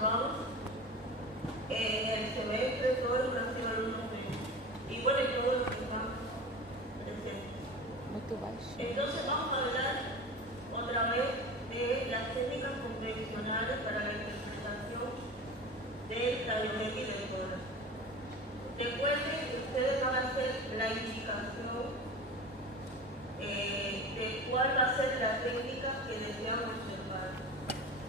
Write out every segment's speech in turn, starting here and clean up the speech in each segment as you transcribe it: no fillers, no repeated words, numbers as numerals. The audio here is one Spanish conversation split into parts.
observamos en el semestre, todos los que han sido alumnos y bueno, y todos los que están presentes. Entonces vamos a hablar otra vez de las técnicas convencionales para la interpretación del rayo X del tórax. Recuerden que ustedes van a hacer la indicación de cuál va a ser la técnica que desean observar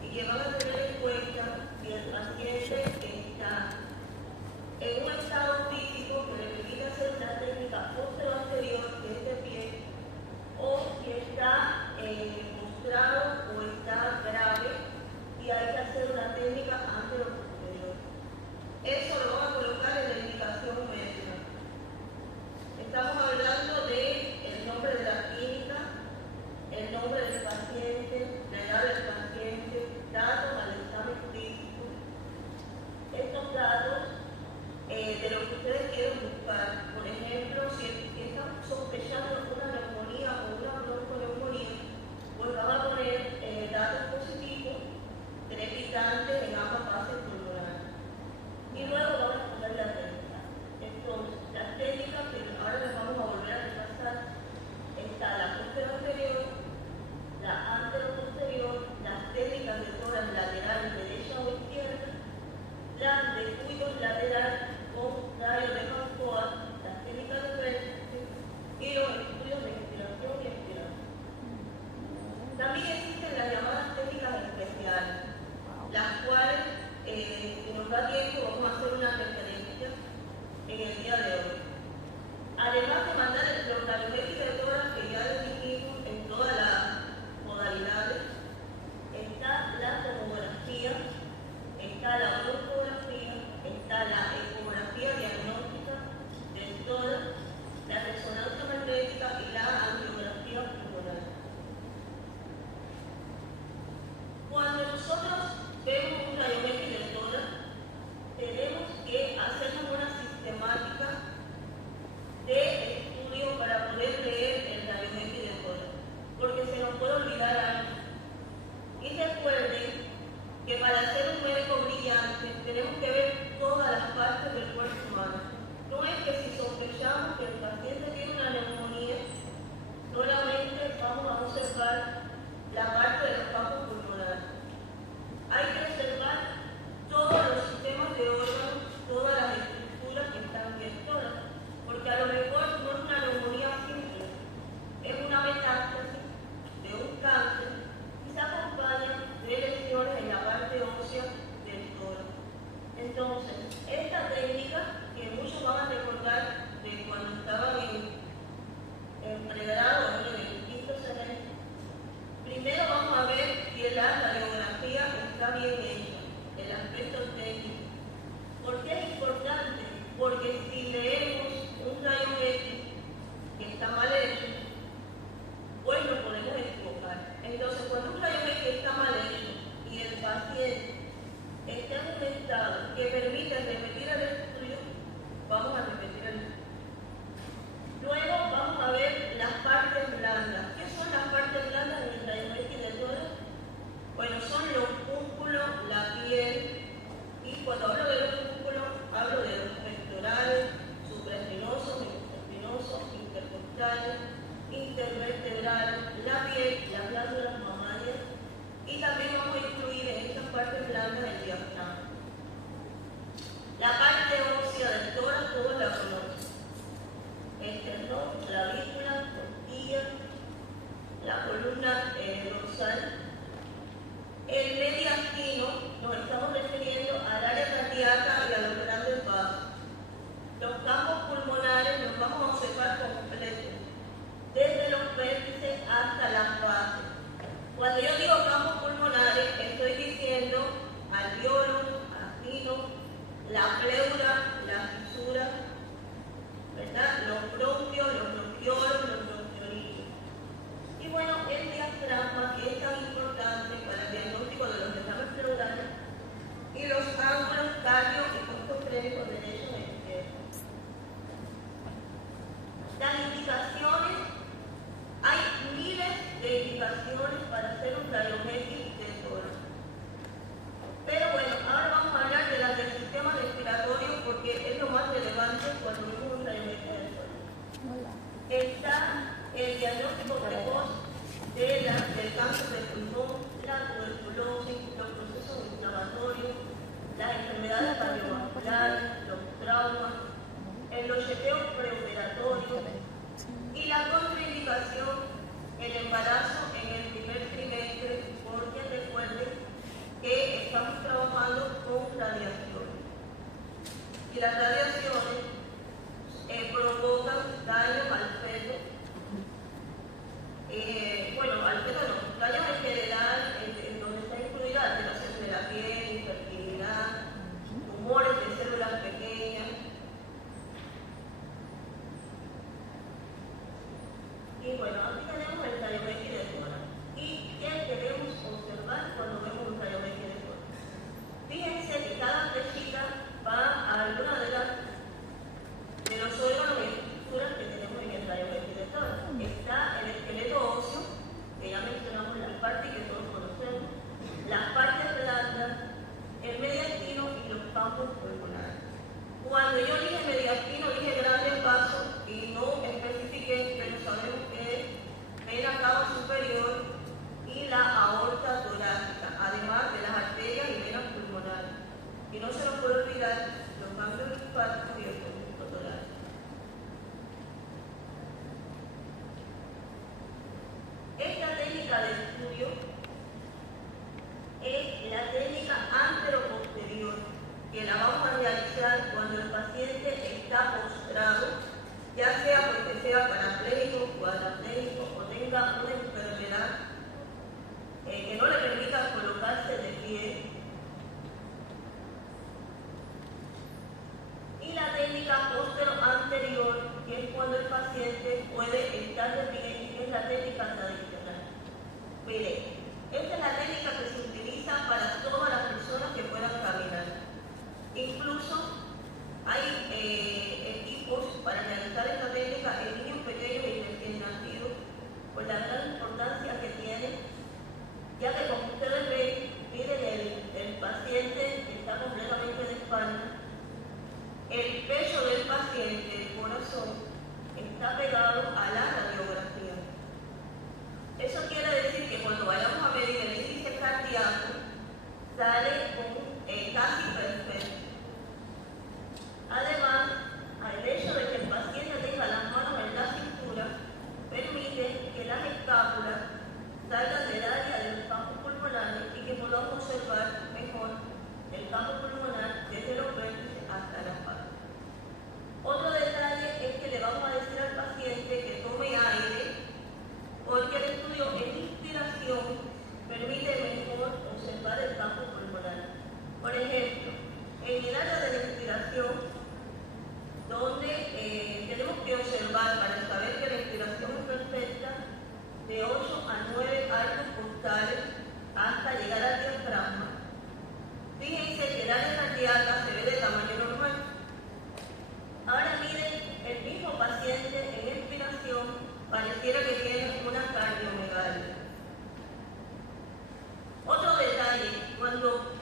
y que van a tener en cuenta que el paciente está en un estado físico que le permite hacer la técnica posterior que es de pie, o que está postrado o está grave y hay que hacer una técnica anterior-posterior. Eso lo van a colocar en la indicación médica. Estamos hablando del nombre de la clínica, el nombre del paciente, la edad del paciente, datos al examen físico. Estos datos de lo que ustedes quieren buscar, por ejemplo, si están sospechando una neumonía o una bronconeumonía, pues van a poner datos positivos, trepidantes en ambas fases pulmonares. Y luego van a poner la técnica. Entonces, las técnicas que ahora les vamos a volver a repasar, está la posterior, la anteroposterior, las técnicas de tórax lateral, derecha o izquierda, las de cuido lateral con radio de Pascoa, las técnicas de frente y los estudios de inspiración y expiración. También existen las llamadas técnicas especiales, las cuales, si nos da tiempo, vamos a hacer una referencia en el día de hoy. Además de mandar los rayos X de tórax que ya les dijimos en todas las modalidades, está la tomografía, está la broncoografía, está la ecografía diagnóstica del tórax, la resonancia magnética y la angiografía pulmonar. Cuando nosotros vemos un rayo X del tórax, tenemos que hacernos una sistemática de estudio para poder leer el rayo X del tórax, porque se nos puede olvidar algo. Y recuerden que para ser un médico brillante tenemos que ver todas las partes del cuerpo humano. No es que si sospechamos que el paciente tiene una neumonía, solamente vamos a observar la parte de los campos pulmonares. Hay que observar todos los sistemas de órganos, todas las estructuras que están en el tórax, porque a lo mejor no es una neumonía simple, es una metástasis de un cáncer y se acompaña de lesiones en la parte ósea del tórax. Entonces, esta técnica, que muchos van a recordar de cuando estaban en pregrado, en el quinto semestre, primero vamos las radiaciones provocan daños al feto, al feto no, daños en general, en donde está incluida alteración de la piel, infertilidad, tumores de células pequeñas. Y bueno, aquí tenemos el rayo X de tórax. ¿Y qué queremos observar cuando vemos un rayo X de tórax? Fíjense que cada flechita va a alguna de los órganos y estructuras que tenemos en el rayo X de tórax. Está el esqueleto óseo, que ya mencionamos las partes que todos conocemos, las partes blandas, el mediastino y los campos pulmonares. Cuando yo dije mediastino, dije grandes vasos y no especifiqué, pero sabemos que es vena cava superior y la aorta torácica, además de las arterias y venas pulmonares. Y no se nos puede olvidar los ganglios linfáticos y el conjunto torácico. Esta técnica de estudio es la técnica anteroposterior, que la vamos a realizar cuando el paciente está postrado, ya sea porque sea parapléjico, cuadrapléjico o tenga una enfermedad que no le permita colocarse de pie. Y la técnica postero-anterior, que es cuando el paciente puede estar de pie, que es la técnica tradicional. Mire, esta es la técnica que se utiliza para todas las personas que puedan caminar. Incluso hay equipos para realizar esta técnica en niños pequeños y recién nacidos, por la gran importancia que tiene, ya que como ustedes ven, miren el paciente que está completamente de espalda, el pecho del paciente, el corazón, está pegado a la radiografía. Eso quiere decir que cuando vayamos a medir el índice cardíaco, sale casi perfecto. Además, el hecho de que el paciente tenga las manos en la cintura permite que las escápulas salgan del área de los campos pulmonares y que podamos observar mejor el campo pulmonar desde los vértices hasta la espalda. Otro detalle es que le vamos a decir al paciente que tome aire, porque el estudio en inspiración permite mejor observar el campo pulmonar. Por ejemplo, en el área de la inspiración, donde tenemos que observar para saber que la inspiración es perfecta, de 8 a 9 arcos costales hasta llegar al diafragma. Fíjense que el área cardíaca se ve de tamaño normal. Ahora miren, el mismo paciente en inspiración pareciera que tiene una cardiomegalia. Otro detalle, cuando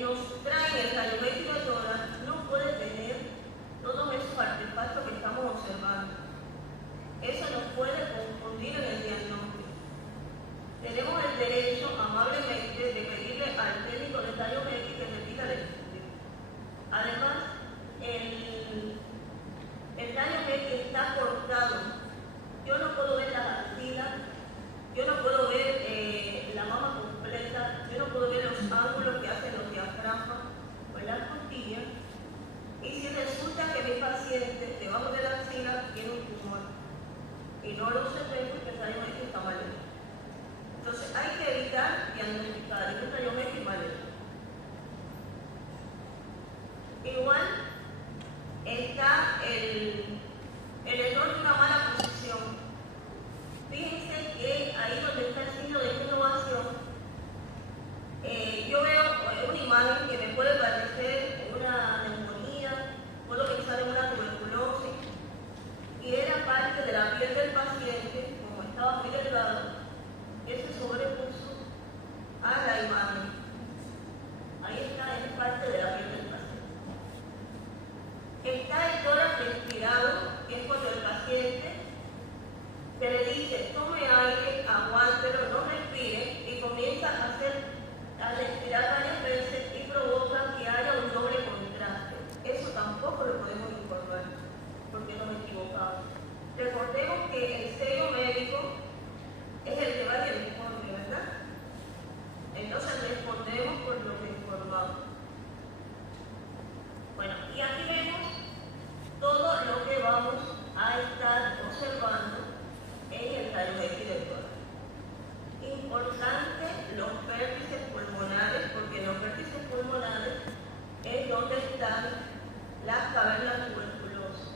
nos traen el rayo X de tórax, no puede tener todos esos artefactos que estamos observando. Eso nos puede confundir en el diagnóstico. Tenemos el derecho, amablemente, de pedirle al técnico de rayos X que repita el estudio. Además, el rayo X está cortado. Yo no puedo ver las axilas, yo no puedo ver la mama completa, yo no puedo ver los ángulos que hacen los diafragmas o las costillas. Y si resulta que mi paciente debajo de la axila tiene un tumor y no lo observé porque el rayo X está mal hecho. Entonces hay que evitar diagnosticar un rayo X mal hecho. Igual está el error de una mala posición. Fíjense que ahí donde está el signo de innovación, yo veo una imagen que me puede parecer una neumonía, puedo pensar en una tuberculosis, y era parte de la piel del paciente, como estaba muy delgado, que se sobrepuso a la imagen. están las cavernas tuberculosas.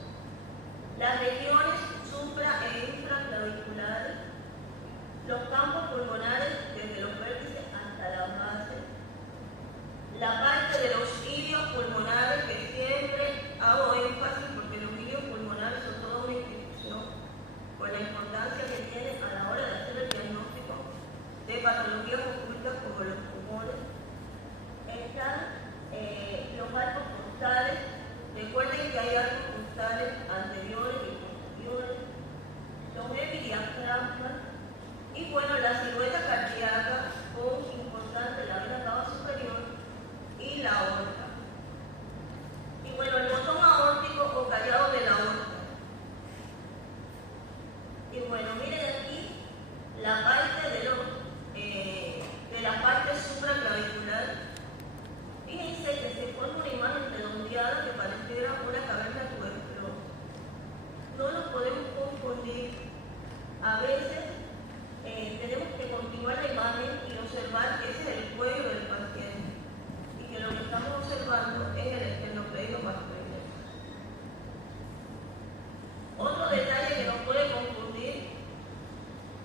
Las regiones supra e infraclaviculares, los campos pulmonares desde los vértices hasta la base, la parte de los ilios pulmonares, que siempre hago énfasis porque los ilios pulmonares son toda una institución por la importancia que tienen a la hora de hacer el diagnóstico de patologías ocultas como los tumores. Están los arcos costales. Recuerden que hay arcos costales anteriores y posteriores, los epidiafragmas y bueno, la silueta cardíaca con importante la vena cava superior y la aorta. Y bueno, el botón aórtico o callado de la aorta. Y bueno, miren aquí la parte de la parte supraclavicular. Fíjense que se forma una imagen redondeada que pareciera una caverna tuberculosa. No nos podemos confundir. A veces tenemos que continuar la imagen y observar que ese es el cuello del paciente y que lo que estamos observando es el esternocleido masculino. Otro detalle que nos puede confundir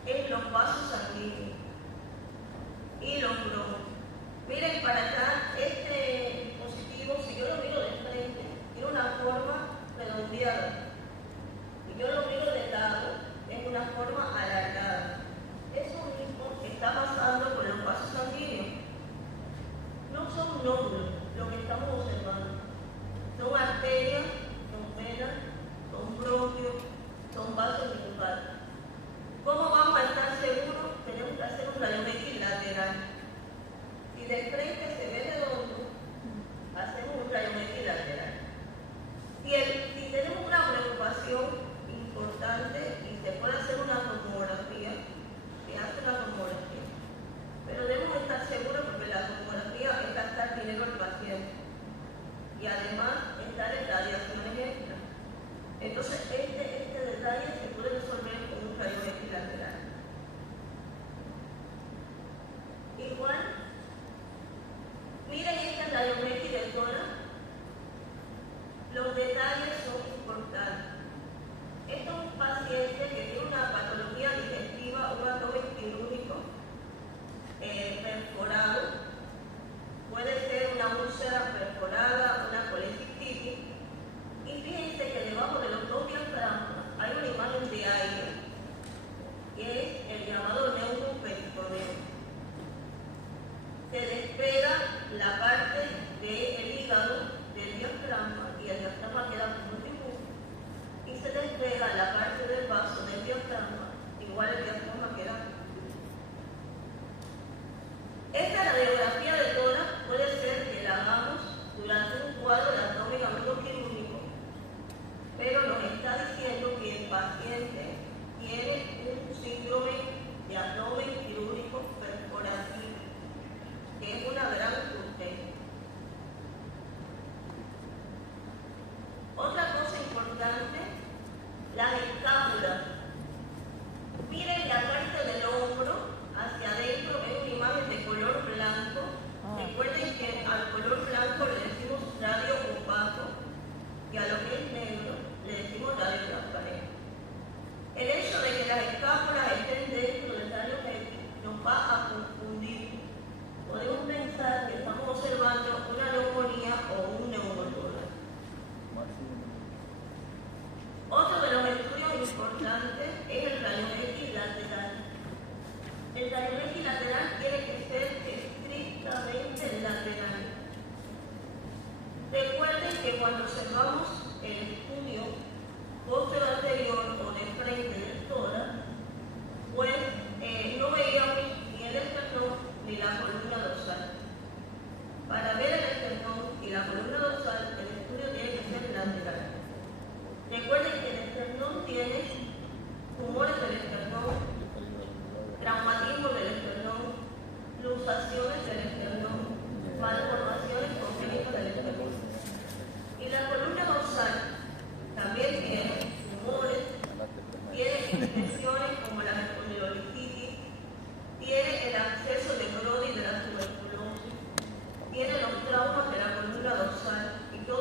es los vasos sanguíneos y los bronquios. Miren para acá, este dispositivo, si yo lo miro de frente, tiene una forma redondeada. Y yo lo miro de lado, es una forma alargada. Eso mismo está pasando con los vasos sanguíneos. No son nódulos lo que estamos observando. Son arterias, son venas, son bronquios, son vasos minusválicos. ¿Cómo vamos a estar seguros? Tenemos que hacer un rayo X lateral. Si de frente se ve redondo, hacemos un rayo X lateral. Si tenemos una preocupación importante y se puede hacer una tomografía, se hace una tomografía. Pero debemos estar seguros porque la tomografía es gastar dinero al paciente y además estar en radiaciones extras. Entonces este detalle se puede resolver con un rayo X lateral. Igual, miren esta rayo X del tórax. Los detalles son importantes. Esto es un paciente que tiene una patología digestiva, un abdomen quirúrgico perforado. Puede ser una úlcera perforada, una colecistitis. Y fíjense que debajo de los dos diafragmas hay una imagen de aire, que es el llamado neuroperitoneo. Se despega la parte del hígado del diafragma y el diafragma queda como un dibujo. Y se despega la parte del vaso del diafragma, igual el diafragma queda como un dibujo. Esta radiografía de tórax puede ser que la hagamos durante un cuadro de abdomen agudo quirúrgico, pero nos está diciendo que el paciente tiene un síndrome de abdomen quirúrgico perforativo, que es una gran urgencia. Otra cosa importante, las escápulas. Miren la parte del hombro hacia adentro, es una imagen de color blanco. Recuerden que al color blanco le decimos radio opaco y a lo que es negro le decimos radio transparente. El hecho de que las escápulas estén dentro del radio X nos va a confundir. Podemos pensar que estamos observando una neumonía o un neumotórax. Otro de los estudios importantes es el rayo X lateral. El rayo X lateral tiene que ser estrictamente lateral. Recuerden que cuando observamos el estudio posterior anterior o de frente del tórax, pues no veíamos ni el esternón ni la columna dorsal. Para ver el esternón y la columna dorsal, el estudio tiene que ser lateral. Recuerden que el esternón tiene tumores del esternón, traumatismo del esternón, luxaciones del esternón, malformaciones congénitas del esternón. Y la columna dorsal también tiene tumores, tiene infecciones como la espondilolititis, tiene el acceso de Brody de la tuberculosis, tiene los traumas de la columna dorsal y todo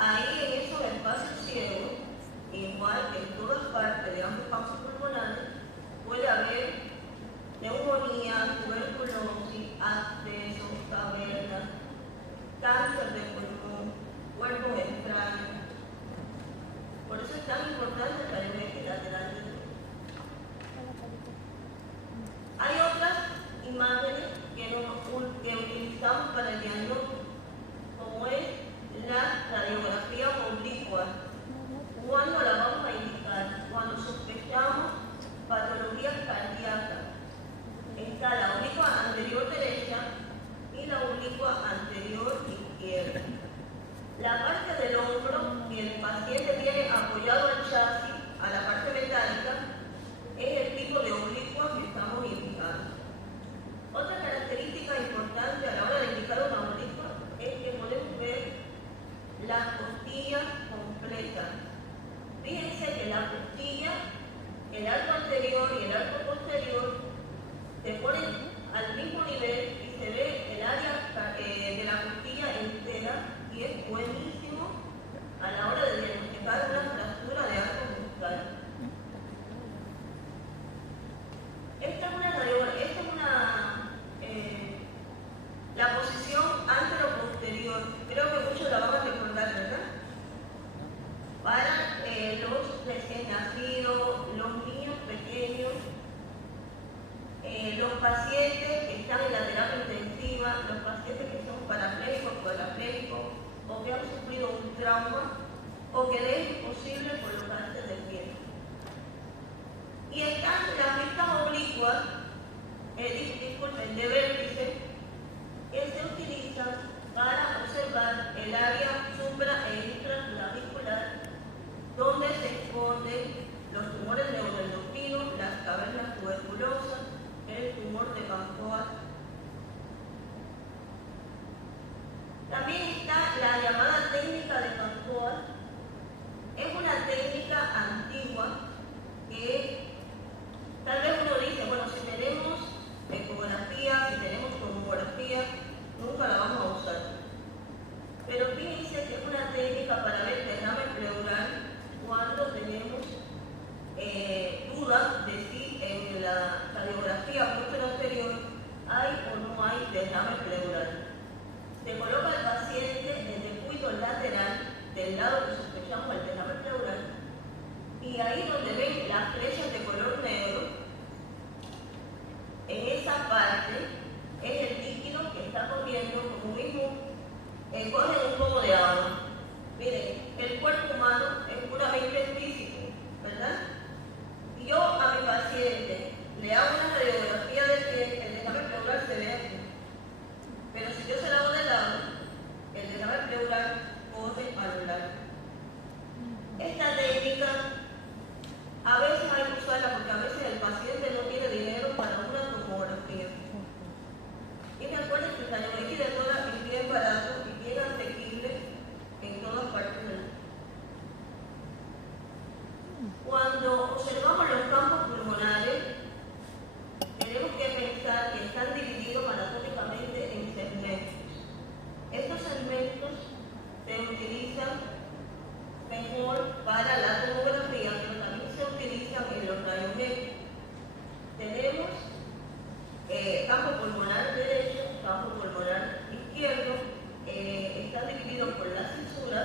Ahí en esos espacios ciegos, igual que en todas partes de ambos campos pulmonares, puede haber neumonía, tuberculosis, abscesos, cavernas, cáncer de pulmón, cuerpos extraños. Por eso es tan importante la diabetes lateral del pulmón. Hay otras imágenes que utilizamos para el diagnóstico, como es la radiografía oblicua. ¿Cuándo la vamos a indicar? Cuando sospechamos patologías cardíacas. Está la oblicua anterior derecha y la oblicua anterior izquierda. La parte del hombro que el paciente tiene apoyado al chasis, a la parte metálica, es el tipo de oblicua que estamos indicando. Otra característica importante a la hora de indicar una oblicua es que podemos ver las costillas completas. Fíjense que la costilla, el arco anterior y el arco posterior se ponen al mismo nivel y se ve el área de la costilla entera, y es buenísimo a la hora de diagnosticar una fractura de arco muscular. Esta es la posición antero-posterior. Creo que muchos la van a recordar, ¿verdad? Para los recién nacidos, los niños pequeños, los pacientes que están en la terapia intensiva, los pacientes que son parapléjicos, cuadraplégicos, o que han sufrido un trauma, o que les es imposible colocarse de pie. Y están las vistas oblicuas, disculpen, de vértice, que se utilizan para observar el área supra e intraclavicular, donde se esconden los tumores neuroendocrinos, las cavernas tuberculosas, el tumor de Pancoa. También está la llamada técnica de Pancoa. Es una técnica antigua que tal vez uno dice, bueno, si tenemos ecografía, si tenemos tomografía, nunca la vamos a usar. Pero fíjense que es una técnica para ver derrame pleural cuando tenemos dudas de si en la radiografía posterior hay o no hay derrame pleural. Se coloca al paciente en el descuido lateral del lado que sospechamos el derrame pleural, y ahí donde ven las flechas de color negro, en esa parte es el líquido que está corriendo, como mismo cogen un poco de agua. Miren, el cuerpo humano es puramente físico, ¿verdad? Si yo a mi paciente le hago una radiografía del pie, el derrame pleural se ve aquí. Pero si yo se la hago de lado, el derrame pleural corre a lo largo. Esta técnica a veces hay que usarla porque a veces el paciente no tiene dinero para una tomografía. Y recuerden que el rayos de tórax es bien barato y bien asequible en todas partes del mundo. Cuando observamos los campos pulmonares, tenemos que pensar que están divididos anatómicamente en segmentos. Estos segmentos se utilizan mejor para la tomografía, pero también se utilizan en los rayos X. Tenemos campo pulmonar derecho, campo pulmonar izquierdo, están divididos por la cisura,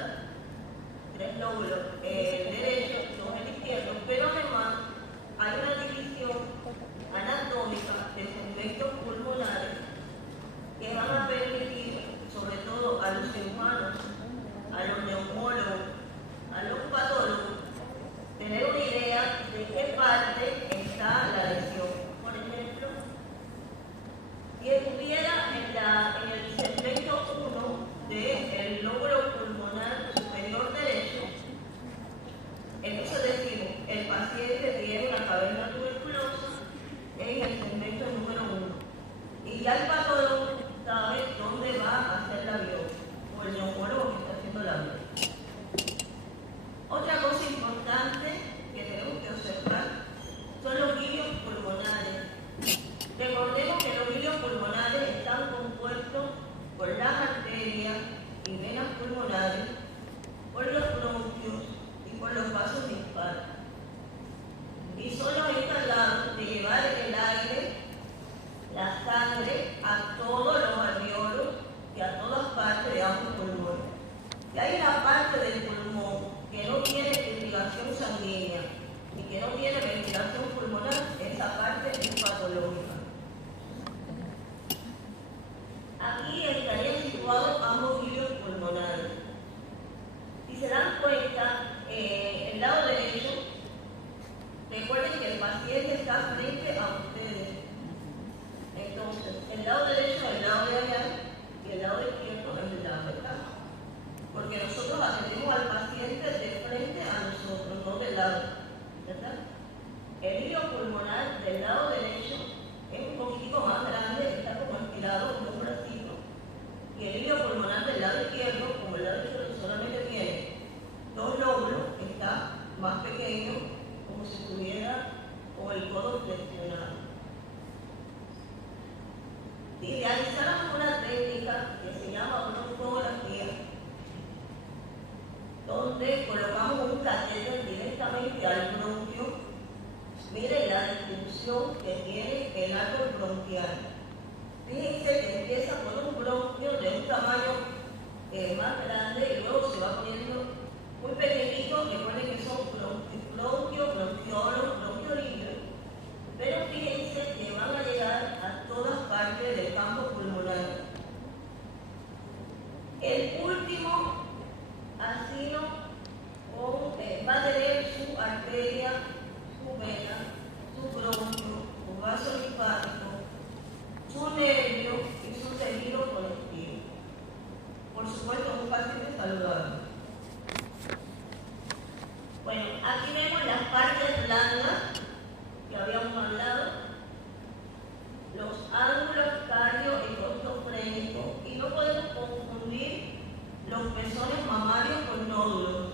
3 lóbulos, el derecho, 2 el izquierdo, pero además hay una división anatómica de segmentos pulmonares que van a permitir, sobre todo a los cirujanos, a los neumólogos, a los patólogos, tener una idea de qué parte está la lesión. Por ejemplo, si estuviera en el segmento 1 del lóbulo pulmonar superior derecho, entonces decimos, el paciente tiene una caverna tuberculosa en el segmento número 1. Y ya el patólogo sabe dónde va a hacer la biopsia, o el neumólogo que está haciendo la biopsia. Otra cosa importante que tenemos que observar son los ganglios pulmonares. Recordemos que los ganglios pulmonares están compuestos por las arterias y venas pulmonares, que tiene el árbol bronquial. Fíjense que empieza con un bronquio de un tamaño más grande y luego se va poniendo muy pequeñito. Recuerden que son bronquio, bronquiolo, bronquiolito. Pero fíjense que van a llegar a todas partes del campo pulmonar. El último asilo va a tener su arteria, su vena, su bronquio, su vaso linfático, su nervio y su tejido conectivo. Por supuesto, un paciente saludable. Bueno, aquí vemos las partes blandas que habíamos hablado, los ángulos cardio y ortofrénicos, y no podemos confundir los pezones mamarios con nódulos.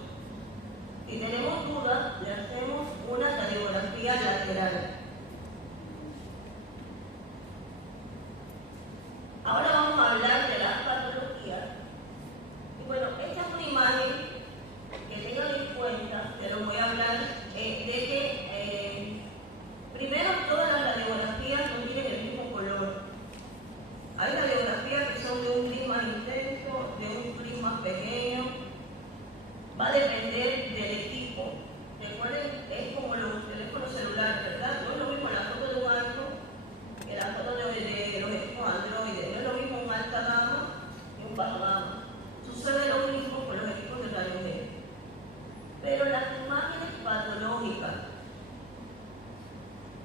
Si tenemos dudas, le hacemos una radiografía lateral. Ahora vamos a hablar de las patologías. Y bueno, esta es una imagen que tengan en cuenta, que lo voy a hablar, de que primero todas las radiografías no tienen el mismo color. Hay radiografías que son de un gris más intenso, de un gris más pequeño. Va a depender del equipo. Recuerden, es como los teléfonos celulares, ¿verdad? No es lo mismo la foto de un iPhone que la foto de los equipos Android. No es lo mismo un alta gama que un baja gama. Sucede lo mismo con los equipos de rayos X. Pero las imágenes patológicas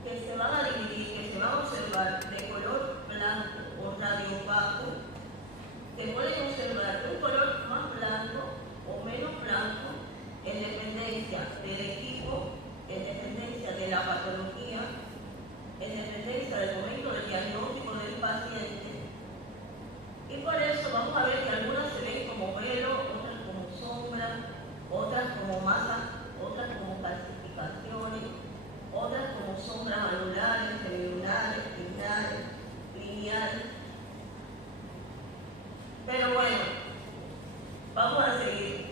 que se van a dividir, que se van a observar de color blanco o radiopaco, se pueden observar de un color más blanco o menos blanco en dependencia del equipo, en dependencia de la patología, en dependencia del momento del diagnóstico del paciente. Y por eso vamos a ver que algunas se ven como velo, otras como sombra, otras como masa, otras como calcificaciones, otras como sombras anulares, semilunares, lineales. Pero bueno, vamos a seguir.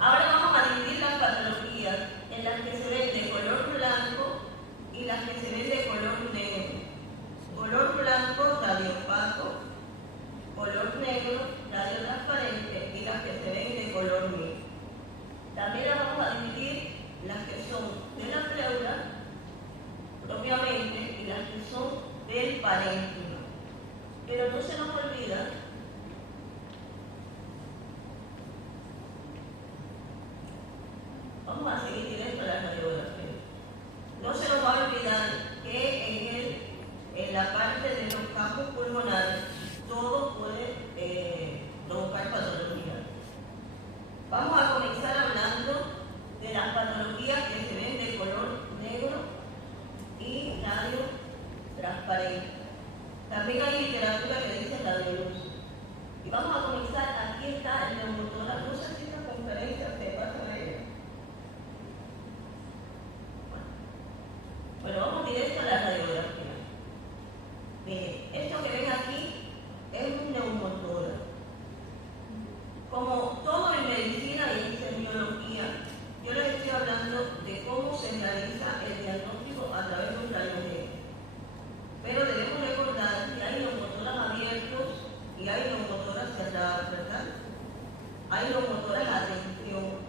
Ahora vamos a dividir las patologías en las que se ven de color blanco y las que se ven de color negro. Color blanco, radiopaco, color negro, radiotransparente, y las que se ven de color negro. También las vamos a dividir las que son de la pleura propiamente y las que son del parénquima. Pero no se nos olvida vamos a seguir directo a la radiografía. No se nos va a olvidar que en la parte de los campos pulmonares todo puede provocar patología. Vamos a comenzar hablando de las patologías que se ven de color negro y radio transparente. También hay literatura que dice radioluz. Y vamos a comenzar, aquí está el neumotórax. No sé si esta conferencia se pasa de ella. Bueno, vamos directo a la radiografía. Miren, esto que ven aquí es un neumotórax. Como todo en medicina y en semiología, yo les estoy hablando de cómo se realiza el diagnóstico a través de un rayo X. Pero debemos recordar que hay neumotórax abiertos y hay neumotórax cerrados, ¿verdad? Hay neumotórax a tensión.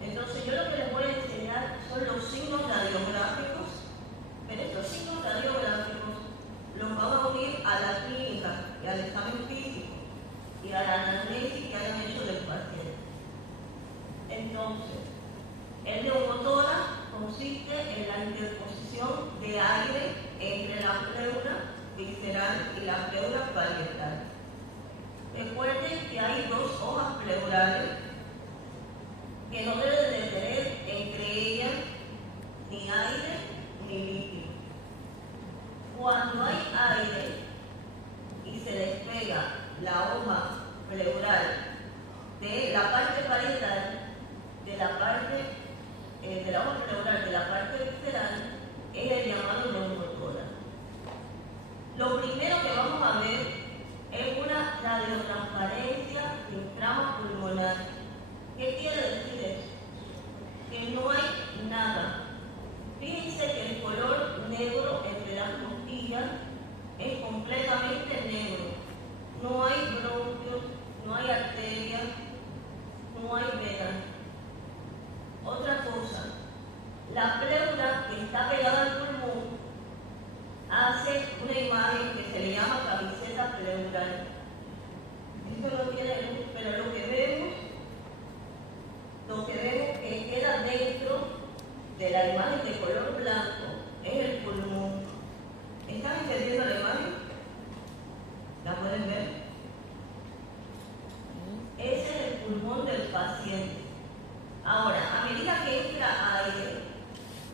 Entonces yo lo que les voy a enseñar son los signos radiográficos, pero estos signos radiográficos los van a unir a la clínica y al examen físico y a la anamnesis que hayan hecho del paciente. Entonces, el neumotórax consiste en la interposición de aire entre la pleura visceral y la pleura parietal. Recuerden que hay dos hojas pleurales que no deben de tener entre ellas ni aire ni líquido. Cuando hay aire y se despega la hoja pleural de la parte parietal, de la hoja pleural de la parte visceral, es el llamado neumotórax. Lo primero que vamos a ver es una radiotransparencia intrapulmonar. ¿Qué quiere decir eso? Que no hay nada. Fíjense que el color negro en las costillas es completamente negro. No hay bronquios, no hay arterias, no hay venas. Otra cosa, la pleura que está pegada al pulmón hace una imagen que se le llama camiseta pleural. Esto no tiene luz, pero lo que vemos que queda dentro de la imagen de color blanco es el pulmón. ¿Están entendiendo la imagen? ¿La pueden ver? Ese es el pulmón del paciente. Ahora, a medida que entra aire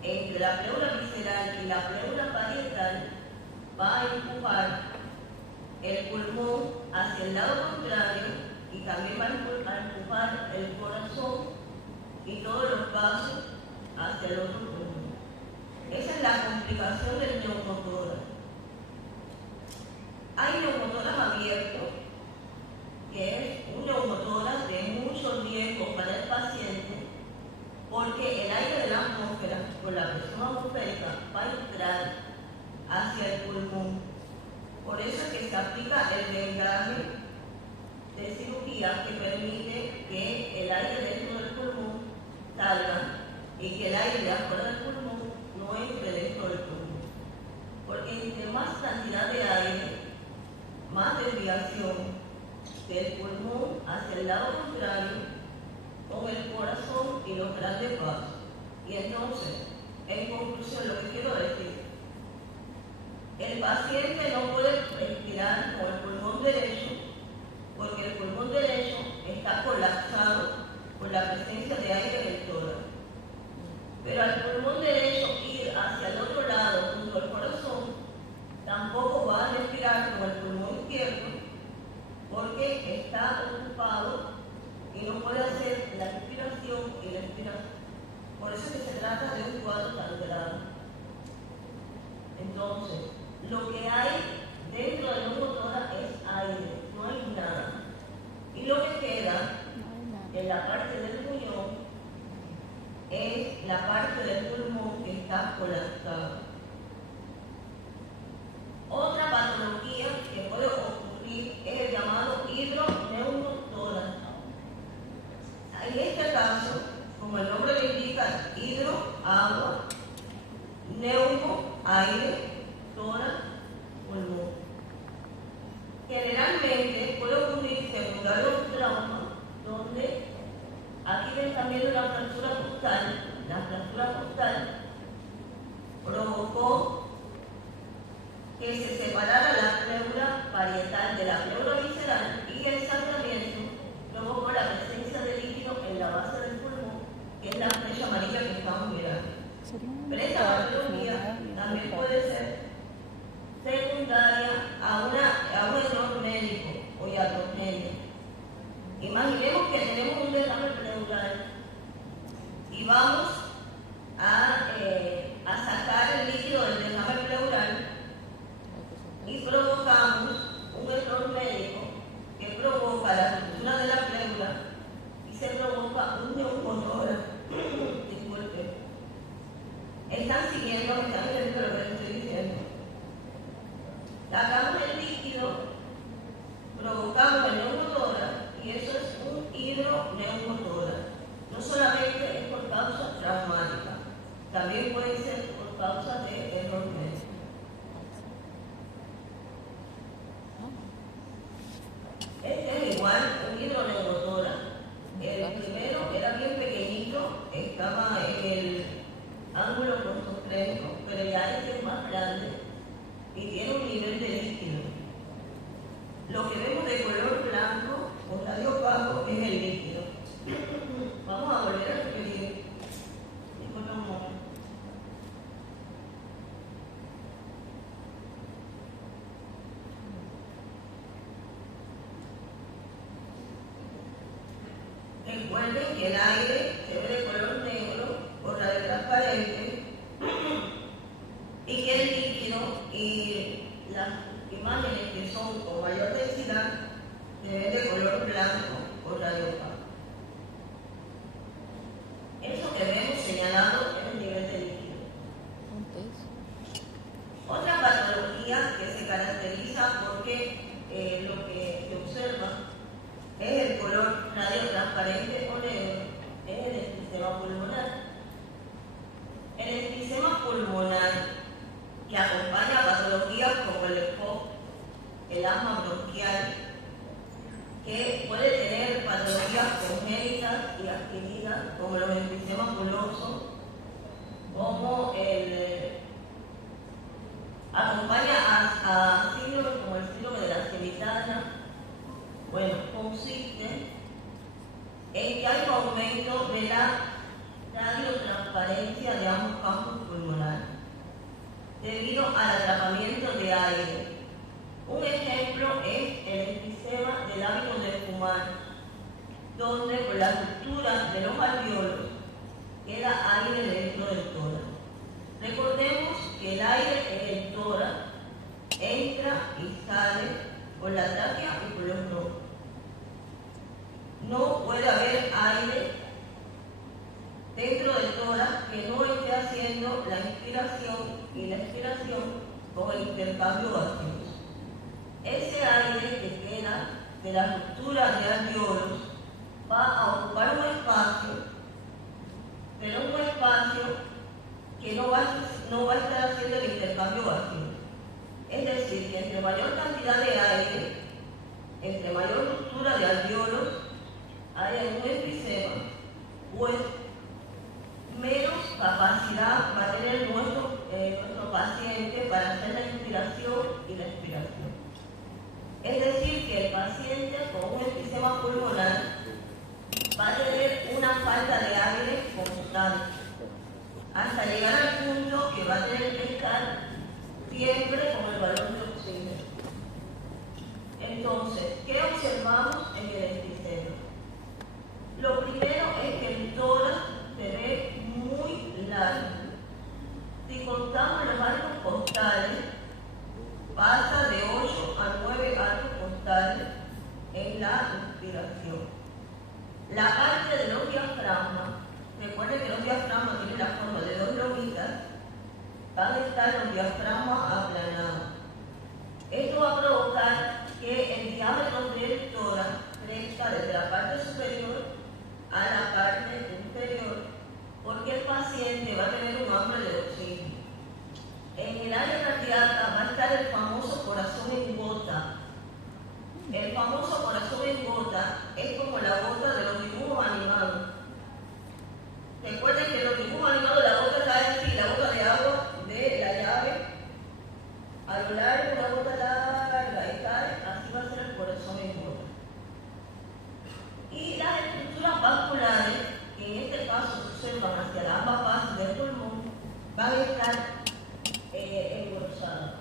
entre la pleura visceral y la pleura parietal, va a empujar el pulmón hacia el lado contrario y también va a empujar el corazón y todos los vasos hacia el otro pulmón. Esa es la complicación del neumotórax. Hay neumotórax abierto, que es un neumotórax de mucho riesgo para el paciente, porque el aire de la atmósfera, con la presión atmosférica, va a entrar hacia el pulmón. Por eso es que se aplica el vendaje de cirugía que permite que el aire dentro del pulmón salga y que el aire de afuera del pulmón no entre dentro del pulmón. Porque entre más cantidad de aire, más desviación del pulmón hacia el lado contrario con el corazón y los grandes vasos. Y entonces, en conclusión, lo que quiero decir, el paciente no puede respirar con el pulmón derecho porque el pulmón derecho está colapsado por la presencia de aire en el tórax. Pero al pulmón derecho ir hacia el otro lado junto al corazón, tampoco va a respirar con el pulmón izquierdo porque está ocupado y no puede hacer la respiración y la expiración. Por eso es que se trata de un cuadro tan grave. Entonces, lo que hay dentro del neumotórax es aire, no hay nada. Y lo que queda en la parte del muñón es la parte del pulmón que está colapsada. Otra patología que puede ocurrir es el llamado hidroneumotórax. En este caso, como el nombre le indica, hidro, agua, neumo, aire, tórax, pulmón. Generalmente puede ocurrir secundario a un trauma, donde aquí ven también una fractura costal. La fractura costal provocó que se separara la pleura parietal de la pleura visceral y el sangramiento provocó la presencia de líquido en la base del pulmón, que es la flecha amarilla que estamos mirando. Pero esta patología también puede ser secundaria a un error médico o iatrogenia. Imaginemos que tenemos un derrame pleural y vamos a sacar el líquido del derrame pleural y provocamos un error médico que provoca la ruptura de la pleura y se provoca un neumotórax. Disculpe. Están siguiendo, me están entendiendo lo que les estoy diciendo. Sacamos el líquido, provocamos el neumotórax y eso es un hidroneumotórax. No solamente es por causa traumática, también puede ser por causa de error médico. Este es igual un hidroneumotórax. El primero era bien pequeñito, estaba en el ángulo prostoclénico, pero ya este es más grande y tiene un nivel de líquido. Lo que vemos de color blanco o radio opaco es el líquido. Vamos a volver a repetir. Disculpa un momento. Recuerden que el aire se ve de color negro por radio transparente y que el líquido y las imágenes que son con mayor densidad se ven de color blanco por radio opaco. Eso que vemos señalado es el nivel de líquido. Otra patología que se caracteriza porque lo que se observa es el color radiotransparente o negro en el enfisema pulmonar. El enfisema pulmonar, que acompaña a patologías como el EPOC, el asma bronquial, que puede tener patologías congénitas y adquiridas, como los enfisemas pulosos, como acompaña a síndromes como el síndrome de la Civitana. Bueno, consiste en que hay un aumento de la radiotransparencia de ambos campos pulmonares debido al atrapamiento de aire. Un ejemplo es el enfisema del hábito de fumar, donde por la ruptura de los alvéolos queda aire dentro del tórax. Recordemos que el aire en el tórax entra y sale por la tráquea y por los bronquios. No puede haber aire dentro del tórax que no esté haciendo la inspiración y la expiración con el intercambio gaseoso. Ese aire que queda de la ruptura de alvéolos va a ocupar un espacio, pero un espacio que no va a estar haciendo el intercambio gaseoso. Es decir, que entre mayor cantidad de aire, entre mayor ruptura de alvéolos, hay un enfisema, pues menos capacidad va a tener nuestro paciente para hacer la inspiración y la expiración. Es decir, que el paciente con un enfisema pulmonar va a tener una falta de aire constante, hasta llegar al punto que va a tener que estar siempre con el balón de oxígeno. Entonces, ¿qué observamos en el enfisema? Lo primero es que el tórax se ve muy largo. Si contamos los arcos costales, pasa de 8 a 9 arcos costales en la inspiración. La parte de los diafragmas, recuerden que los diafragmas tienen la forma de dos lomitas, van a estar los diafragmas aplanados. Esto va a provocar que el diámetro del tórax crezca desde la parte superior a la parte inferior, porque el paciente va a tener un hambre de oxígeno. En el área cardíaca va a estar el famoso corazón en gota. El famoso corazón en gota es como la gota de los dibujos animados. Recuerden que los dibujos animados la gota cae así, la gota de agua de la llave, a lo largo una gota larga y cae, así va a ser el corazón en gota. Y las estructuras vasculares, que en este caso se observan hacia ambas fases del pulmón, van a estar engrosadas.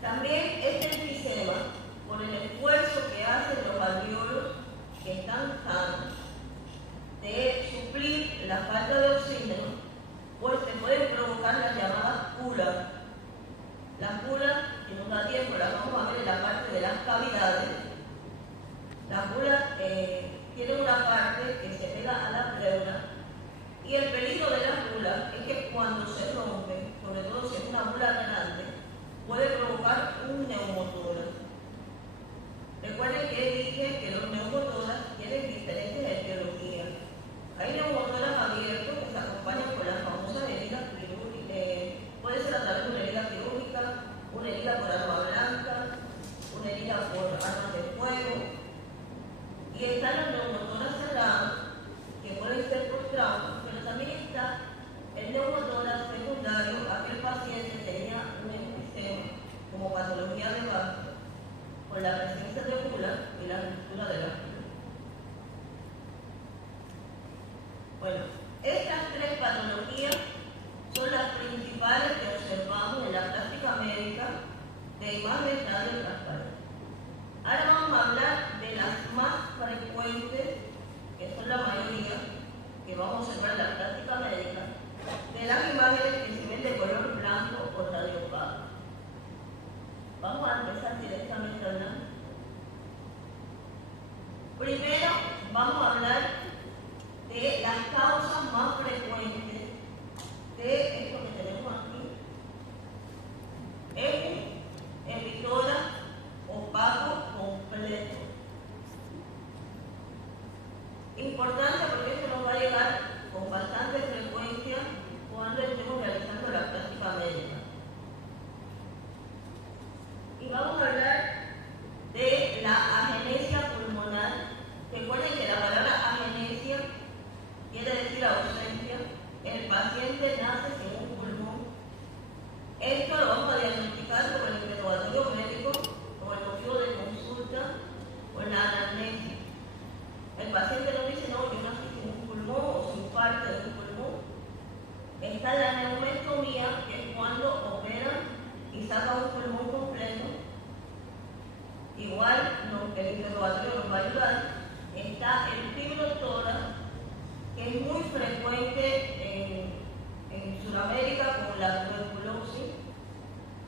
También este enfisema, por el esfuerzo que hacen los alvéolos que están sanos de suplir la falta de oxígeno, pues se pueden provocar las llamadas pulas. Las pulas, si nos da tiempo, las vamos a ver en la parte de las cavidades. Las pulas tienen una parte que se pega a la pleura, y el peligro de las pulas es que cuando se rompen, sobre todo si es una pula grande, puede provocar un neumotórax. Recuerden que dije que los neumotórax tienen diferentes etiologías. Hay neumotórax abiertos que se acompañan con las famosas heridas quirúrgicas. Puede ser a través de una herida quirúrgica, una herida por arma blanca, una herida por armas de fuego. Y están los neumotórax cerrados, que pueden ser por trauma, pero también está el neumotórax secundario a que el paciente tenía un enfisema como patología de vaso, por la presencia de pula y la ruptura de la pula. Bueno, estas tres patologías son las principales que observamos en la práctica médica de imágenes radiotransparentes. Ahora vamos a hablar de las más frecuentes, que son la mayoría, que vamos a observar en la práctica médica, de las imágenes que se ven de color blanco o radiopaco. Vamos a empezar directamente hablando. Primero, vamos a hablar de las causas más frecuentes de esto que tenemos aquí,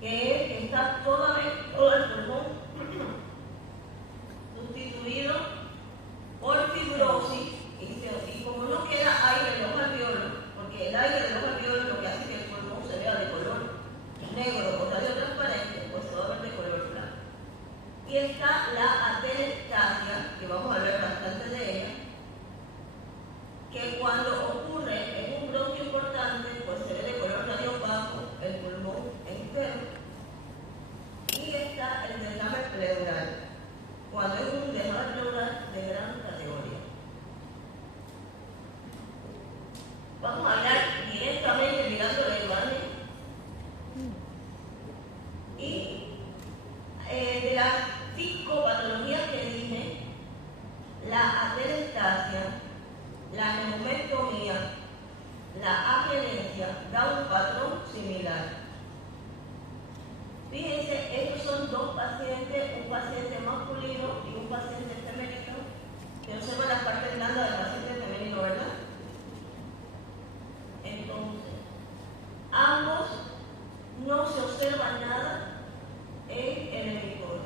que está todo el pulmón sustituido por fibrosis, y como no queda aire en los alveolos, porque el aire de los alveolos lo que hace que el pulmón se vea de color negro o radio transparente, pues se va a ver de color blanco. Y está la atelectasia, que vamos a hablar bastante de ella, que cuando ocurre en un bronquio importante, pues se ve de color radio opaco el pulmón entero. Y está el derrame pleural, cuando es un derrame pleural de gran categoría. Vamos a hablar directamente mirando la imagen y de las 5 patologías que dije: la atelectasia, la neumonectomía, la agenesia, da un patrón similar. Fíjense, estos son 2 pacientes, un paciente masculino y un paciente femenino, que observan la parte blanda del paciente femenino, ¿verdad? Entonces, ambos no se observa nada en el hemisferio,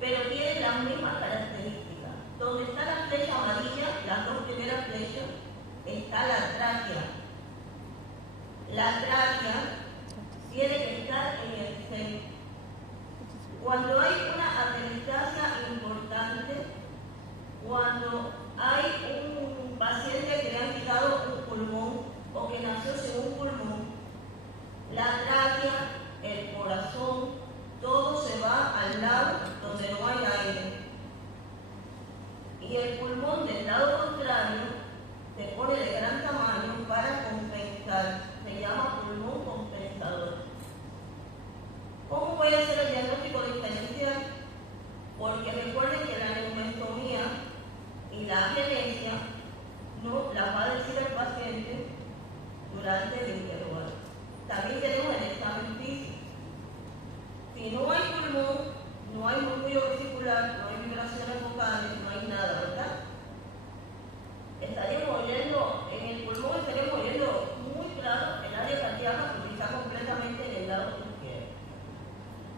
pero tienen las mismas características. Donde está la flecha amarilla, las 2 primeras flechas, está la tráquea. La tráquea tiene que estar en el centro. Cuando hay una atelectasia importante, cuando hay un paciente que le han quitado un pulmón o que nació sin un pulmón, la tráquea, el corazón, todo se va al lado donde no hay aire. Y el pulmón del lado contrario se pone de gran tamaño para compensar. Se llama pulmón compensador. ¿Cómo puede ser el diagnóstico diferencial? Porque recuerden que la neumonectomía y la agenesia no la va a decir el paciente durante el interrogatorio. También tenemos el examen físico. Si no hay pulmón, no hay murmullo vesicular, no hay vibraciones vocales, no hay nada, ¿verdad? Estaríamos oyendo, en el pulmón estaríamos oyendo muy claro el área cardíaca porque está completamente en el lado izquierdo.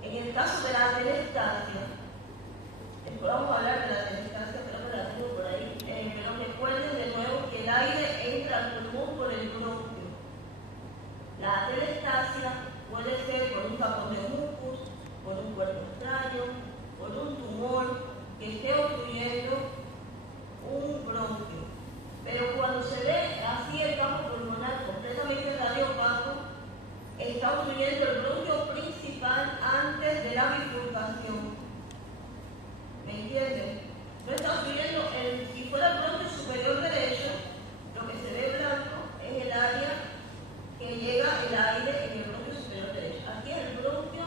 En el caso de la atelectasia, después vamos a hablar de la atelectasia, creo que la tengo por ahí, pero recuerden de nuevo que el aire entra al pulmón por el bronquio. La atelectasia puede ser por un tapón de mucus, por un cuerpo extraño, por un tumor que esté obstruyendo un bronquio. Pero cuando se ve así el campo pulmonar completamente radiopaco, está obstruyendo el bronquio principal antes de la bifurcación. ¿Me entienden? No está obstruyendo si fuera el bronquio superior derecho, lo que se ve blanco es el área que llega el aire en el bronquio superior derecho. Aquí es el bronquio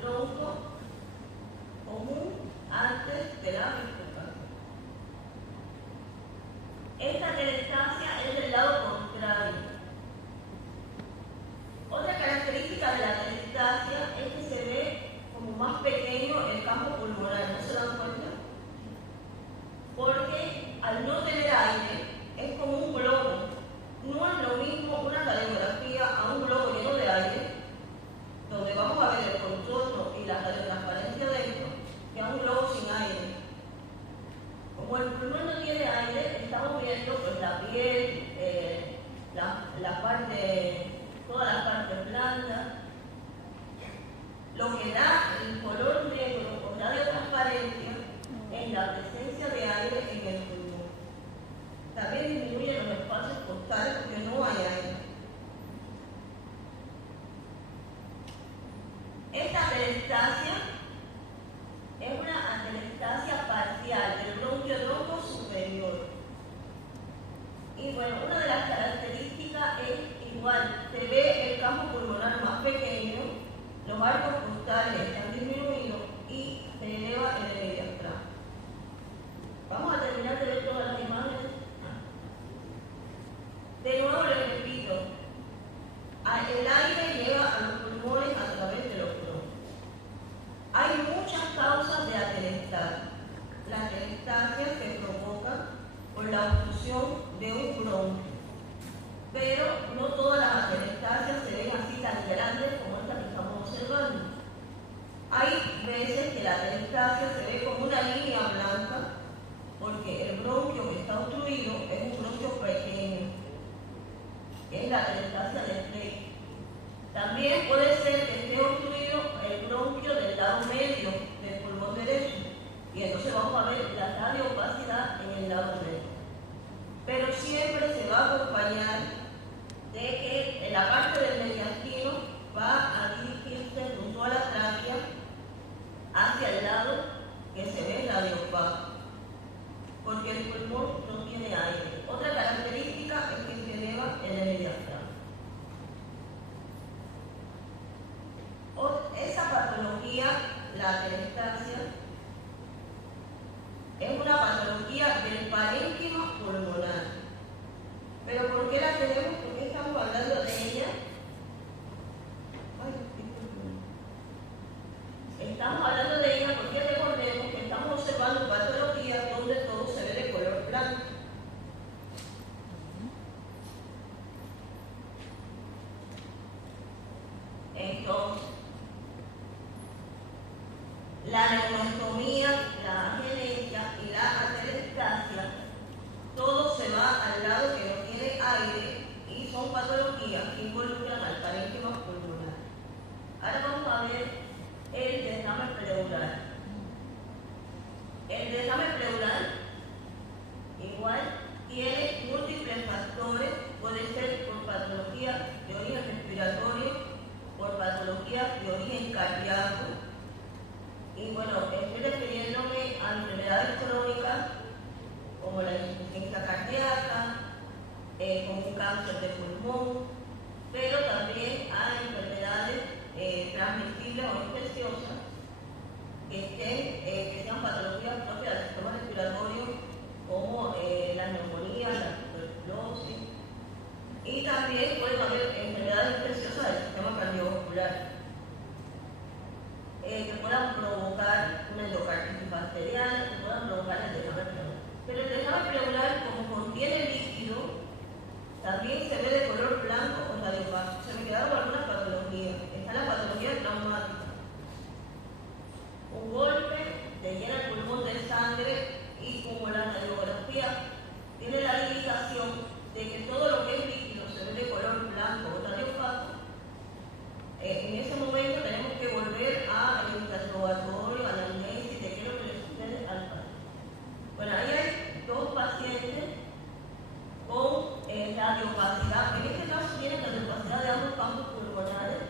tronco común antes de la bifurcación. Esta atelectasia es del lado contrario. Otra característica de la atelectasia es que se ve como más pequeño el campo pulmonar, ¿no se dan cuenta? Porque al no tener aire es como un globo. No es lo mismo una radiografía a un globo lleno de aire, donde vamos a ver el contorno y la radiotransparencia dentro, que a un globo sin aire. Como el pulmón no tiene aire, estamos viendo pues la piel, la parte, toda la parte blanda, lo que da el color negro o radiotransparencia es la presencia de aire en el pulmón. También disminuye los espacios costales porque no hay aire. Esta atelectasia es una atelectasia parcial del bronquio tronco superior. Y bueno, una de las características es igual, se ve el campo pulmonar más pequeño, los arcos costales la atelectasia es una patología del parénquima pulmonar. ¿Pero por qué la tenemos? ¿Por qué estamos hablando de ella? Estamos hablando de ella porque recordemos que estamos observando patologías donde todo se ve de color blanco. Entonces, la neumostomía, la genesia y la atelectasia, todo se va al lado que no tiene aire y son patologías que involucran al parénquima pulmonar. Ahora vamos a ver el derrame pleural. El derrame pleural igual tiene múltiples factores, puede ser por patología de origen respiratorio, por patología de origen cardíaco. Y bueno, estoy refiriéndome a enfermedades crónicas como la insuficiencia cardíaca, como un cáncer de pulmón, pero también a enfermedades transmisibles o infecciosas que sean patologías propias del sistema respiratorio, como la neumonía, la tuberculosis, y también pueden haber enfermedades infecciosas del sistema cardiovascular que puedan provocar una endocarditis bacteriana, que puedan provocar el derrame pleural. Pero el derrame pleural, como contiene líquido, también se ve de color blanco o radiopaco. Se me quedaron algunas patologías. Está la patología traumática. Un golpe te llena el pulmón de sangre y como la radiografía tiene la indicación de que todo lo que es líquido se ve de color blanco o radiopaco, en ese momento tenemos que volver al interrogatorio, a la análisis de qué es lo que le sucede al paciente. Bueno, ahí hay dos pacientes con radiopacidad. En este caso tienen radiopacidad de ambos campos pulmonares.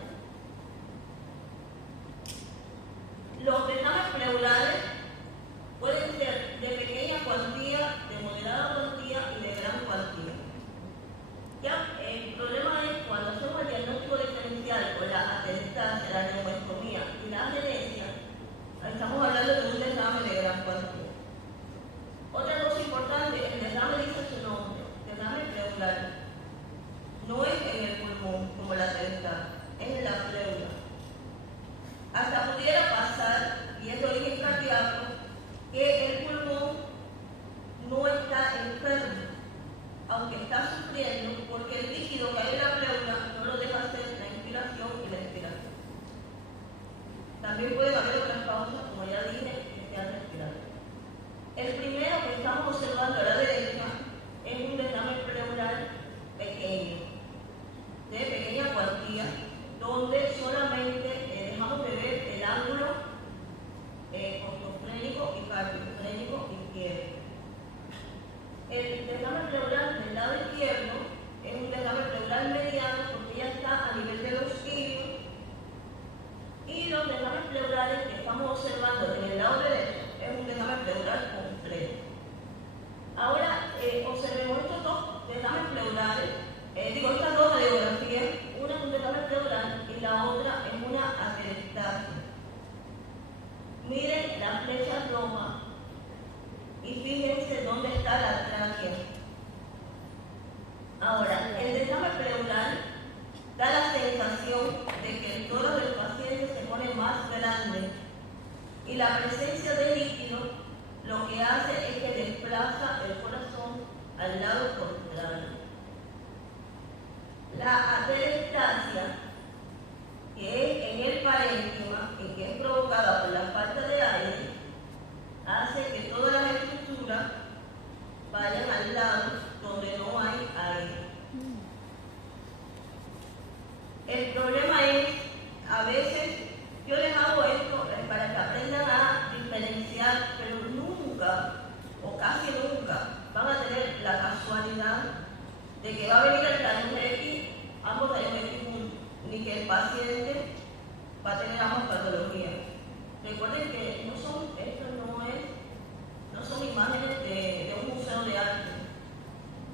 Los derrames pleurales pueden ser de pequeña cuantía, de moderada cuantía y de gran cuantía. Ya, el problema es cuando hacemos el diagnóstico diferencial con la atelectasia, la neumostomía y la genesia, estamos hablando de un derrame de gran cuantía. Otra cosa importante, el derrame dice su nombre, derrame pleural. No es en el pulmón como la atelectasia, es en la pleura. Hasta pudiera pasar, y es de origen cardíaco, que el pulmón no está enfermo, aunque está sufriendo, porque el líquido que hay en la pleura no lo deja hacer la inspiración y la expiración. También pueden haber otras causas, como ya dije, que sean respiratorias. El primero que estamos observando a la derecha es un derrame pleural pequeño, de pequeña cuantía, donde solamente dejamos de ver el ángulo ortofrénico y cardiofrénico izquierdo. El derrame pleural del lado izquierdo es un derrame pleural mediano porque ya está a nivel de los ilios, y los derrames pleurales que estamos observando en el lado derecho es un derrame pleural completo. Ahora observemos estos dos derrames pleurales, estas dos radiografías, una es un derrame pleural y la otra es una atelectasia. Miren la flecha roja y fíjense dónde está la tráquea. Ahora, el derrame pleural da la sensación de que el tórax del paciente se pone más grande y la presencia de líquido lo que hace es que desplaza el corazón al lado contrario. La atelectasia, que es en el parénquima y que es provocada por la falta de aire, hace que todas las estructuras vayan al lado donde no hay aire. El problema es, a veces, yo les hago esto para que aprendan a diferenciar, pero nunca, o casi nunca, van a tener la casualidad de que va a venir el talón X, ambos talones X juntos, ni que el paciente va a tener ambas patologías. Recuerden que no son imágenes de un museo de arte.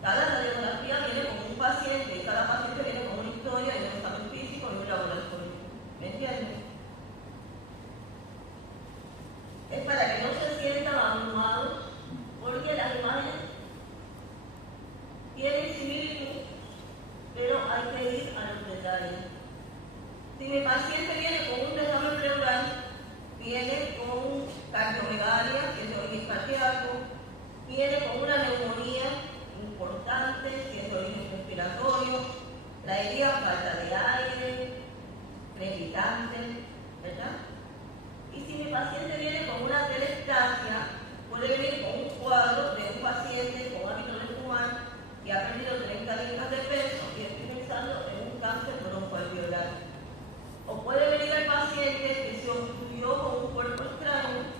Cada radiografía viene con un paciente y cada paciente viene con una historia y un examen físico y un laboratorio. ¿Me entienden? viene con una neumonía importante, si es de origen respiratorio, traería falta de aire, crepitante, ¿verdad? Y si mi paciente viene con una telestasia, puede venir con un cuadro de un paciente con hábito de fumar que ha perdido 30 libras de peso y estoy pensando en un cáncer broncoalveolar. O puede venir el paciente que se obstruyó con un cuerpo extraño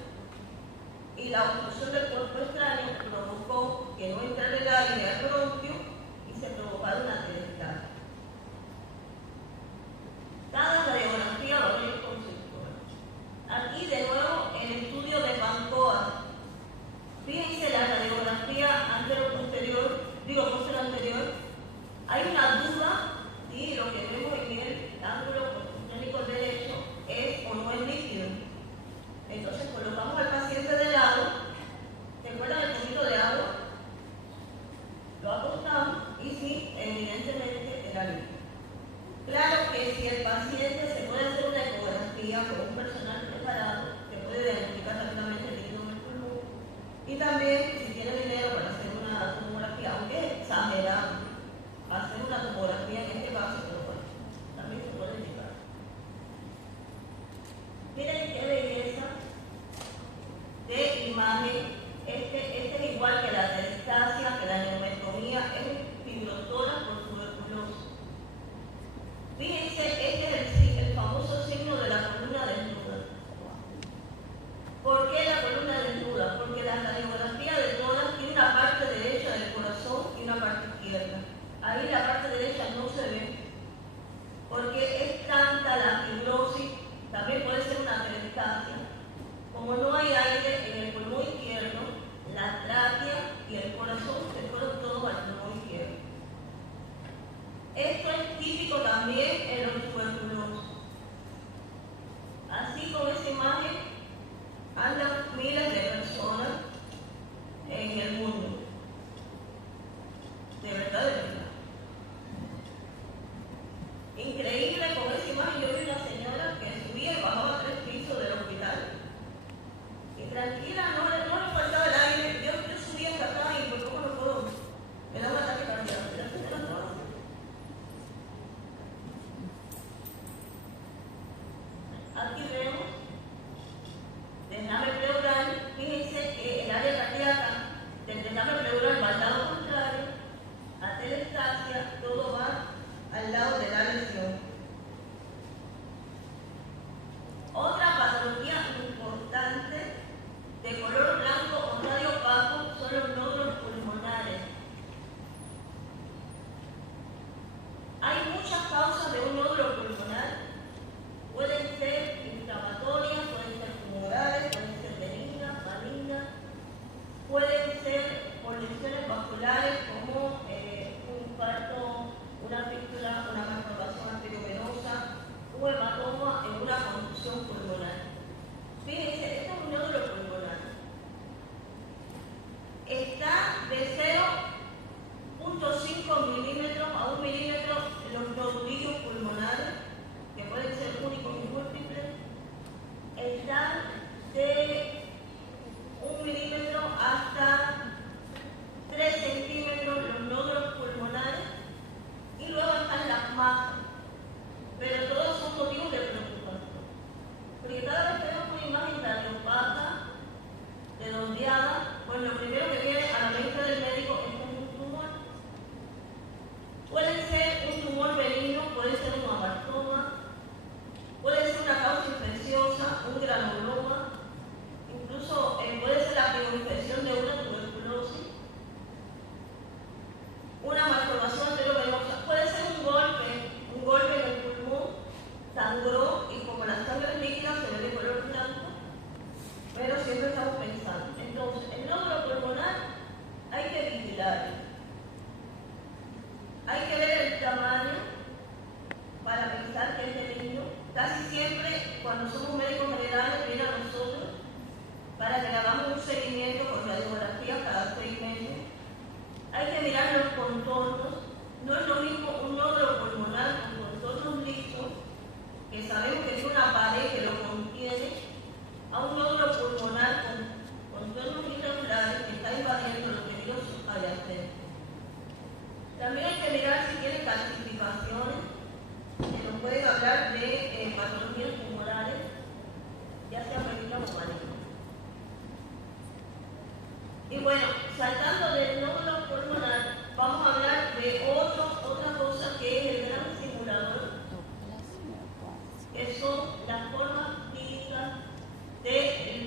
y la obstrucción del cuerpo extraño provocó que no entrara el aire al bronquio y se provocara una telestasia. Cada radiografía va a venir con síntomas. Aquí de nuevo el estudio de Pancoa. Fíjense la radiografía anterior, hay una duda si lo que vemos en el ángulo clínico derecho es o no es líquido. Entonces colocamos al paciente de lado, recuerdan el poquito de agua, lo acostamos y sí, evidentemente era líquido. Claro que si el paciente se puede hacer una ecografía con un personal preparado, que puede diagnosticar rápidamente el líquido en el pulmón, y también si tiene dinero para hacer una tomografía, aunque es exagerado, hacer una tomografía en este caso, pero bueno, también se puede llegar. Miren qué belleza de imagen. Este es igual que la telestasia, que la neumotomía, es fibrotórax por tuberculosis. Fíjense, este es el famoso signo de la columna desnuda. ¿Por qué la columna desnuda? Porque la radiografía de todas tiene una parte derecha del corazón y una parte izquierda. Ahí la parte derecha no se ve, porque es tanta la fibrosis, también puede ser una telestasia. Como no hay aire en el pulmón izquierdo, la tráquea y el corazón se fueron todos al pulmón izquierdo. Esto es típico también en los tuberculosos. Así con esa imagen andan miles de personas en el mundo. De verdad, de verdad. Increíble con esa imagen. Yo vi una señora que subía y bajaba 3 pisos del hospital. Y tranquila, no le faltaba el aire. Yo subía hasta acá y por poco no puedo. Me da un ataque cardíaco. La señora no hace. Aquí vemos derrame pleural. Fíjense que el área cardíaca del derrame pleural va al lado contrario, a telestasia, todo va al lado de la lesión. Otra patología importante de color blanco o radio opaco son los nódulos pulmonares. Hay muchas causas de un nódulo pulmonar. Pueden ser inflamatorias, pueden ser tumorales, pueden ser benignas, malignas, pueden ser por lesiones vasculares como un infarto, una fístula, una malformación arteriovenosa, un hematoma en una contusión pulmonar. Fíjense, este es un nódulo pulmonar. Está de 0.5 milímetros a 1 milímetro los nodulillos pulmonares, que pueden ser únicos y múltiples. Están de 1 milímetro hasta 3 centímetros los nódulos pulmonares, y luego están las masas, pero todos son motivos de preocupación, porque cada vez que vemos una imagen radiopaca, redondeada, pues lo primero que viene a la mente del médico es un tumor. Puede ser un tumor benigno, puede ser un amartoma, puede ser una causa infecciosa, un granuloma, incluso puede ser la primoinfección de una tuberculosis, una malformación arteriovenosa, puede ser un golpe en el pulmón, sangró y como la sangre es líquida se ve de color blanco, pero siempre estamos pensando. Entonces, el nódulo pulmonar hay que vigilarlo. Hay que ver el tamaño para pensar que es benigno. Casi siempre, cuando somos médicos generales, viene a nosotros para que le hagamos un seguimiento con radiografía cada 6 meses. Hay que mirar los contornos. No es lo mismo un nódulo pulmonar con contornos lisos, que sabemos que tiene una pared que lo contiene, a un nódulo pulmonar con contornos irregulares que está invadiendo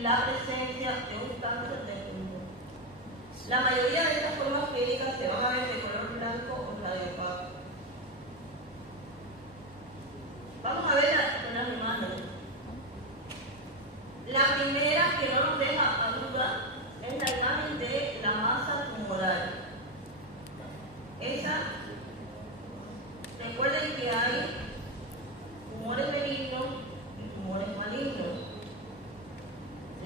la presencia de un cáncer de pulmón. La mayoría de estas formas clínicas se van a ver de color blanco o radiopaco. Vamos a ver unas imágenes. La primera que no nos deja a duda es la imagen de la masa tumoral. Esa, recuerden que hay tumores benignos y tumores malignos.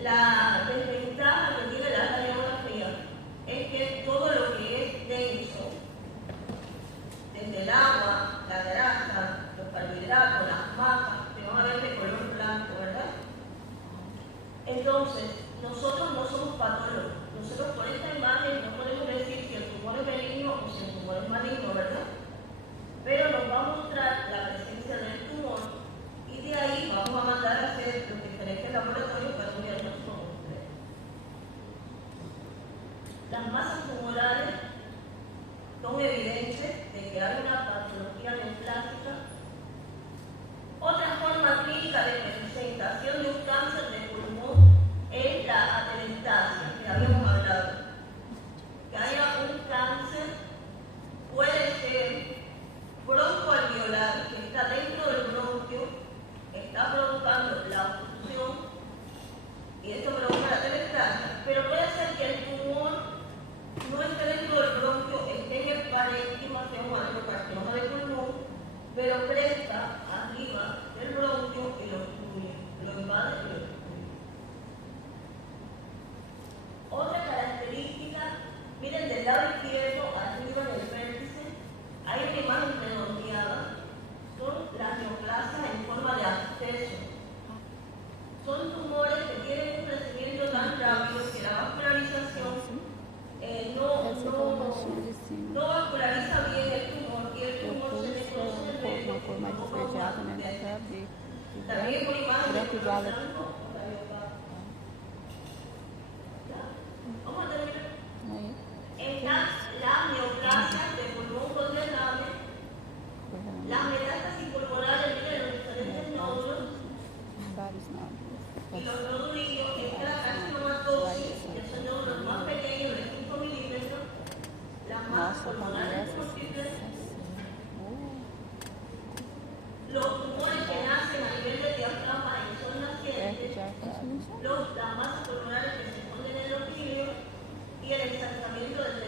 La desventaja que tiene la radiografía es que todo lo que es denso, desde el agua, la grasa, los carbohidratos, las masas, se van a ver de color blanco, ¿verdad? Entonces, nosotros no somos patólogos. Nosotros por esta imagen no podemos decir si el tumor es benigno o si el tumor es maligno, ¿verdad? Pero nos va a mostrar la presencia del tumor y de ahí vamos a mandar a hacer los diferentes laboratorios para un diagnóstico completo. Las masas tumorales son evidentes de que hay una patología neoplásica. Otra forma clínica de presentación de un cáncer de pulmón es la atelectasia, que habíamos hablado. Que haya un cáncer puede ser broncoalveolar, que está dentro del bronquio, está provocando la obstrucción y esto provoca la atelectasia, pero puede ser que el tumor no esté dentro del bronquio, esté en el parénquima, sea un adenocarcinoma de pulmón, pero crezca arriba del bronquio y lo obstruye, lo invade y lo obstruye. Otra característica, miren del lado izquierdo, arriba en el vértice, hay una imagen redondeada, son las neoplasias en forma de absceso. Son tumores que tienen un crecimiento tan rápido que la vascularización no vasculariza bien el tumor y el tumor se retrocede uma cor mais esverdeada, né? Dá pra ver. También por imagen Branco de igual blanco, vamos a terminar. Aí, En las neoplasias de pulmón con derrame, las metástasis pulmonares miren los diferentes nódulos vários nódulos. y los nodulillos, esta es la carcinomatosis, que son nódulos más pequeños de 5 milímetros, las masas Nossa, pulmonares parece múltiples, assim. los tumores que nacen a nivel de diafragma y son Perto nacientes, de arcos. las masas pulmonares que se esconden en los cilios y el ensanchamiento del